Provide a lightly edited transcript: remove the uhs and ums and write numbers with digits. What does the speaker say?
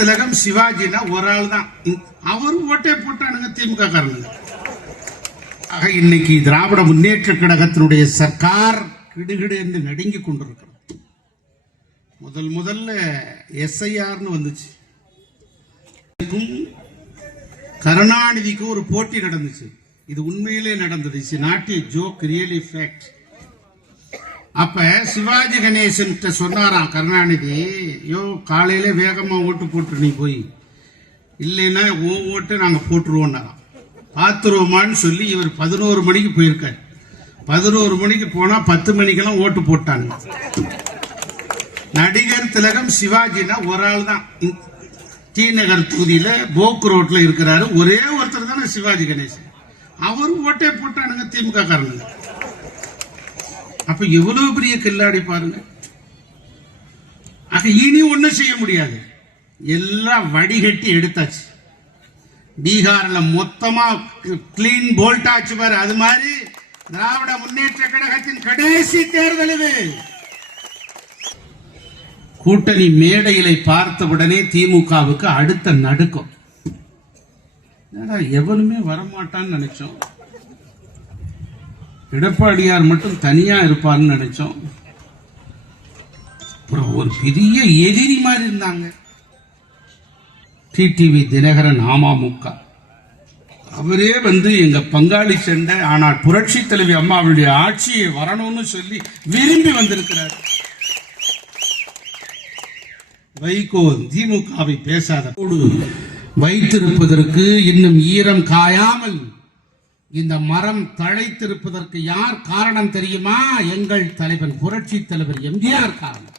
திலகம் சிவாஜினா ஒரு ஆள் தான். அவரும் ஓட்டே போட்டானுங்க திமுக காரனுங்க. ஆக இன்னைக்கு திராவிட முன்னேற்ற கழகத்தினுடைய சர்க்கார் கிடுகிடு என்று நடுங்கிக் கொண்டிருக்கிறது. முதல்ல எஸ்ஐஆர்னு வந்துச்சு. கருணாநிதிக்கு ஒரு போட்டி நடந்துச்சு. இது உண்மையிலே நடந்தது. It's not a joke, really fact. அப்ப சிவாஜி கணேசன் சொன்னாராம் கருணாநிதி, யோ காலையில வேகமா ஓட்டு போட்டு நீ போய், இல்லைன்னா ஓ ஓட்டு நாங்க போட்டுருவோம் பாத்துருவோமான்னு சொல்லி இவர் 11 மணிக்கு போயிருக்காரு. 11 மணிக்கு போனா 10 மணிக்கெல்லாம் ஓட்டு போட்டாங்க. நடிகர் திலகம் சிவாஜினா ஒரு ஆள் தான். டி நகர் தொகுதியில போக்கு ரோட்ல இருக்கிறாரு. ஒரே ஒருத்தர் தானே சிவாஜி கணேசன். அவரும் ஓட்டே போட்டானுங்க திமுக காரனுங்க. அப்ப எவ்வளவு பெரிய கில்லாடி பாருங்க. இனி ஒண்ணும் செய்ய முடியாது. எல்லாம் வடிகட்டி எடுத்தாச்சு. பீகார்ல மொத்தமா கிளீன் போல்ட் ஆச்சு பாரு. அது மாதிரி திராவிட முன்னேற்ற கழகத்தின் கடைசி தேர்தல் இது. கூட்டணி மேடைகளை பார்த்தவுடனே திமுகவுக்கு அடுத்த நடுக்கம். எவனுமே வரமாட்டான்னு நினைச்சோம். எடப்பாடியார் மட்டும் தனியா இருப்பார்னு நினைச்சோம். ஒரு பெரிய எதிரி மாதிரி இருந்தாங்க. டிடிவி தினகரன் அமமுக, அவரே எங்க பங்காளி சண்டை. ஆனால் புரட்சி தலைவி அம்மாவுடைய ஆட்சியை வரணும்னு சொல்லி விரும்பி வந்திருக்கிறார். வைகோ திமுகவை பேசாத வைத்திருப்பதற்கு, இன்னும் ஈரம் காயாமல் இந்த மரம் தழைத்திருப்பதற்கு யார் காரணம் தெரியுமா? எங்கள் தலைவன் புரட்சி தலைவர் எம்ஜிஆர் காரணம்.